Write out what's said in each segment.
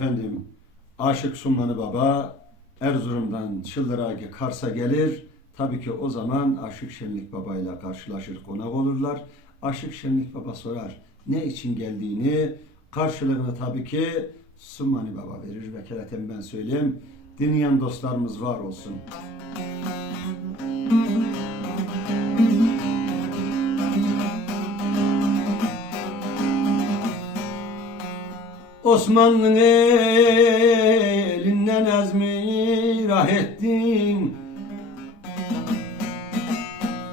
Efendim, Aşık Summanı Baba Erzurum'dan Çıldıra Kars'a gelir. Tabii ki o zaman Aşık Şenlik Baba ile karşılaşır, konak olurlar. Aşık Şenlik Baba sorar ne için geldiğini, karşılığını tabii ki Summanı Baba verir. Vekaleten ben söyleyeyim. Dinleyen dostlarımız var olsun. Osmanlı'nın elinden ezmi rah ettin.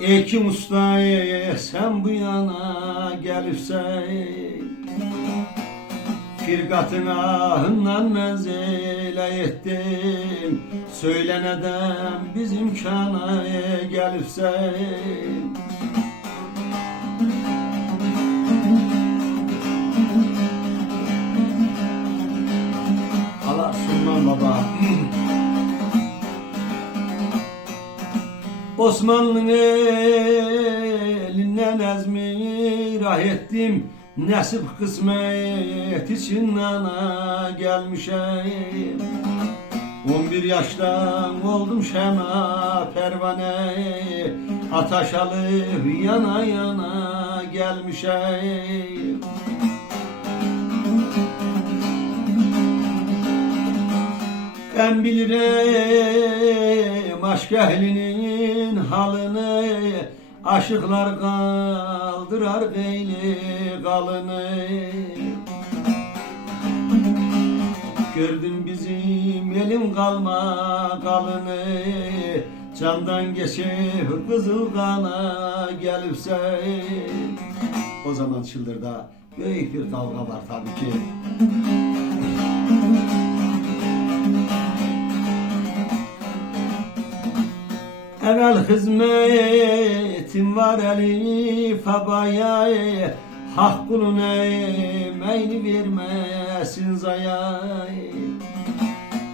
Ekim ustayı sen bu yana gelirsen, firgatın ahından menzile ettim. Söyle neden bizim kana gelirsen. Allah Summan Baba. Osmanlı'nın elinden ezmi rah ettim. Nasip kısmet için nana gelmişim. 11 yaştan oldum şema pervane, ataş alıp yana yana gelmişim. Ben bilirim aşk ehlinin halını, aşıklar kaldırar beyli kalını. Gördüm bizim elim kalma kalını, candan geçip kızıl kana gelipse. O zaman Çıldır'da büyük bir kavga var tabii ki. Evvel hizmetim var Elif Abaya, hak kulun emeğini vermesin zaya.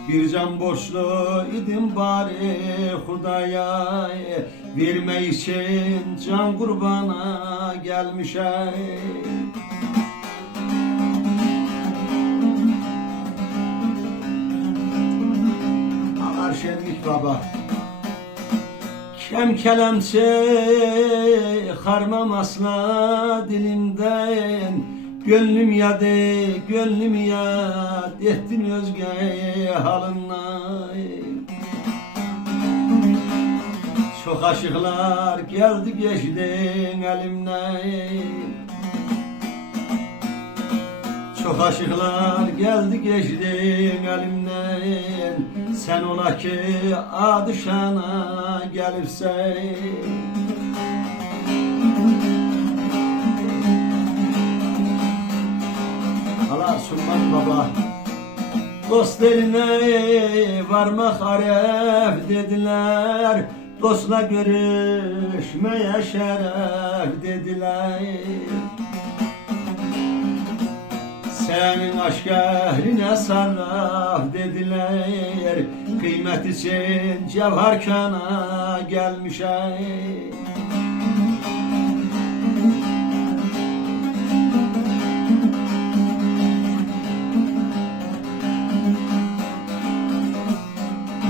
Bir can borçlu idim bari Hudaya, verme için can kurbana gelmişim. Allah Şenlik Baba. Kem kelemse harmam asla dilimden, gönlüm yad ettin özge halınla. Çok aşıklar geldi geçtin elimden, çok aşıklar geldi geçtin elimden. Sen ola ki adı şana gelirsen. Allah Summan Baba. Dost eline varmak aref dediler, dostla görüşmeye şeref dediler. Senin aşk ehline sarraf dediler, kıymet için cevher kana gelmişim.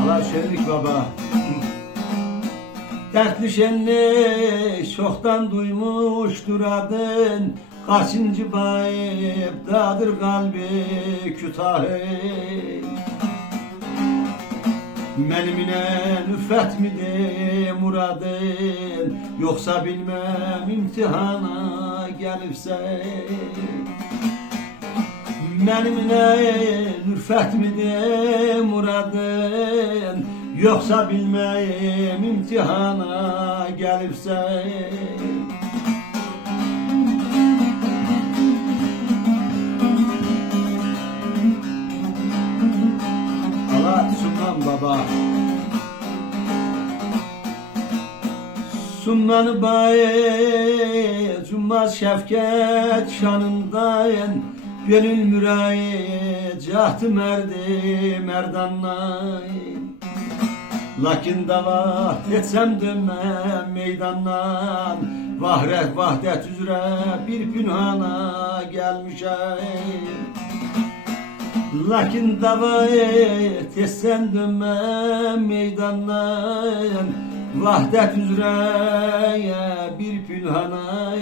Allah Şenlik Baba. Dertli şenlik çoktan duymuştur adın, kaçıncı bayıptadır kalbi Kütahya. Menimine nüfet miydi muradın, yoksa bilmem imtihana gelipse. Menimine nüfet miydi muradın, yoksa bilmem imtihana gelipse. Summan Baba. Summanı baye cummaz şefket şanındayın, gönül müracaatı merdi merdanlayın. Lakin davat etsem dönmem meydandan, vahdet üzere bir pünhana gelmişim. Lakin davayı tezsen dönme meydandan, vahdet üzere bir pülhana